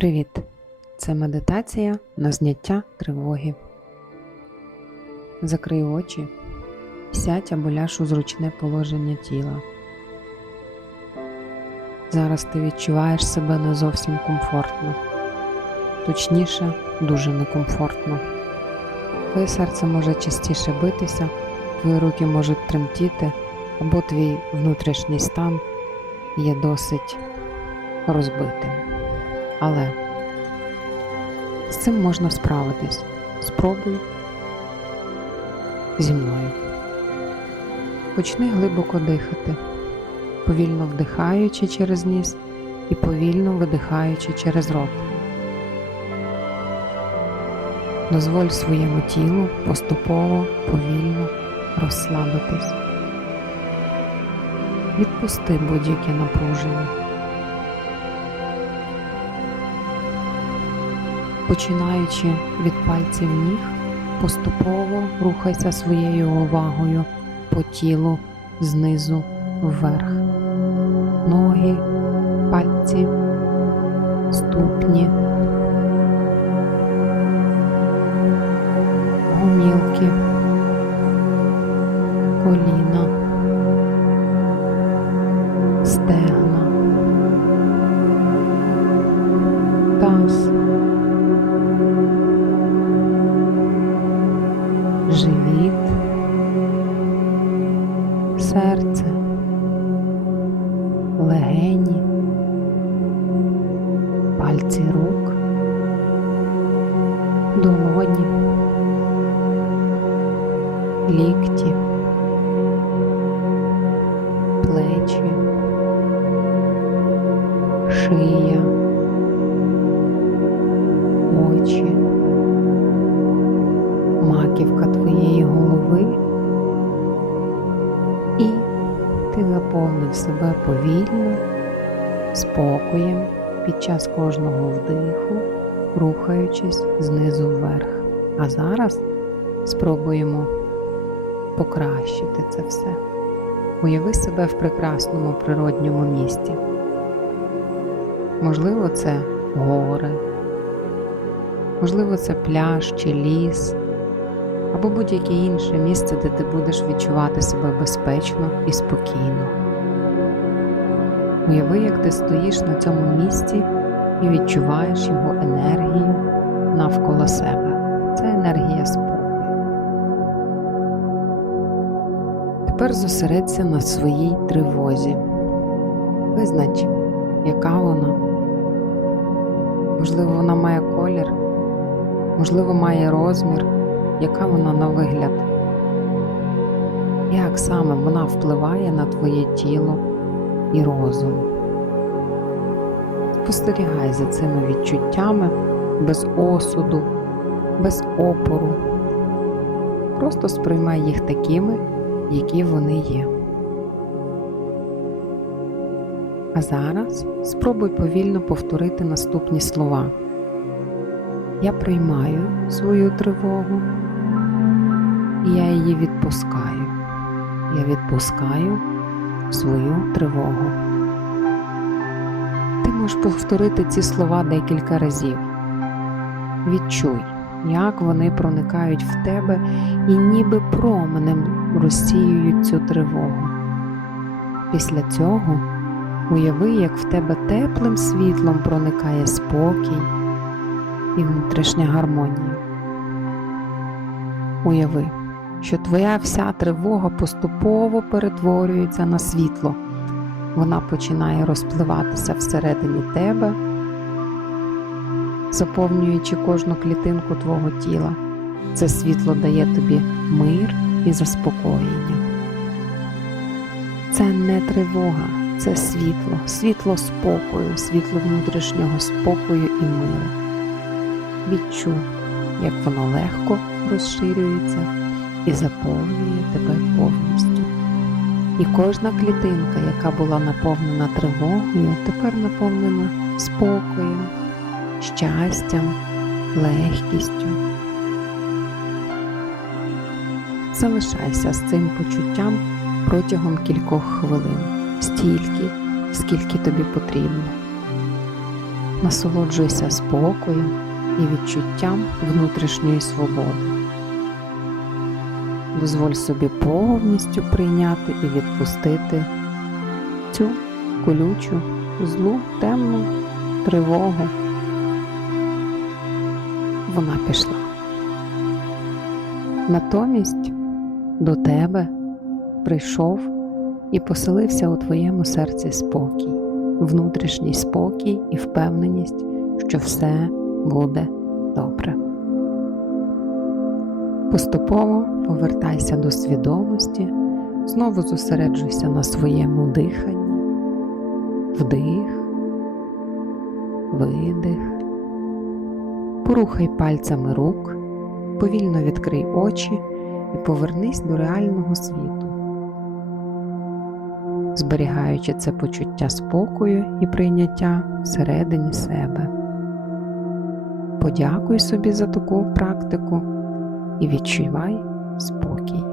Привіт! Це медитація на зняття тривоги. Закрий очі, сядь або ляж у зручне положення тіла. Зараз ти відчуваєш себе не зовсім комфортно, точніше, дуже некомфортно. Твоє серце може частіше битися, твої руки можуть тремтіти, або твій внутрішній стан є досить розбитим. Але з цим можна справитись. Спробуй зі мною. Почни глибоко дихати, повільно вдихаючи через ніс і повільно видихаючи через рот. Дозволь своєму тілу поступово, повільно розслабитись. Відпусти будь-яке напруження. Починаючи від пальців ніг, поступово рухайся своєю увагою по тілу знизу вверх. Ноги, пальці, ступні, гомілки, коліна, живіт, серце, легені, пальці рук, долоні, лікті, плечі, шия, очі і ти наповнив себе повільно, спокоєм під час кожного вдиху, рухаючись знизу вверх. А зараз спробуємо покращити це все. Уяви себе в прекрасному природньому місті. Можливо, це гори, можливо, це пляж чи ліс або будь-яке інше місце, де ти будеш відчувати себе безпечно і спокійно. Уяви, як ти стоїш на цьому місці і відчуваєш його енергію навколо себе. Це енергія спокою. Тепер зосередься на своїй тривозі. Визнач, яка вона. Можливо, вона має колір, можливо, має розмір яка вона на вигляд, як саме вона впливає на твоє тіло і розум. Спостерігай за цими відчуттями без осуду, без опору. Просто сприймай їх такими, які вони є. А зараз спробуй повільно повторити наступні слова. Я приймаю свою тривогу і я її відпускаю. Я відпускаю свою тривогу. Ти можеш повторити ці слова декілька разів. Відчуй, як вони проникають в тебе і ніби променем розсіюють цю тривогу. Після цього уяви, як в тебе теплим світлом проникає спокій і внутрішня гармонія. Уяви, що твоя вся тривога поступово перетворюється на світло. Вона починає розпливатися всередині тебе, заповнюючи кожну клітинку твого тіла. Це світло дає тобі мир і заспокоєння. Це не тривога, це світло, світло спокою, світло внутрішнього спокою і миру. Відчуй, як воно легко розширюється і заповнює тебе повністю. І кожна клітинка, яка була наповнена тривогою, тепер наповнена спокоєм, щастям, легкістю. Залишайся з цим почуттям протягом кількох хвилин, стільки, скільки тобі потрібно. Насолоджуйся спокоєм і відчуттям внутрішньої свободи. Дозволь собі повністю прийняти і відпустити цю колючу, злу, темну тривогу. Вона пішла. Натомість до тебе прийшов і поселився у твоєму серці спокій, внутрішній спокій і впевненість, що все буде добре. Поступово повертайся до свідомості, знову зосереджуйся на своєму диханні, вдих, видих, порухай пальцями рук, повільно відкрий очі і повернись до реального світу, зберігаючи це почуття спокою і прийняття всередині себе. Подякуй собі за таку практику і відчувай спокій.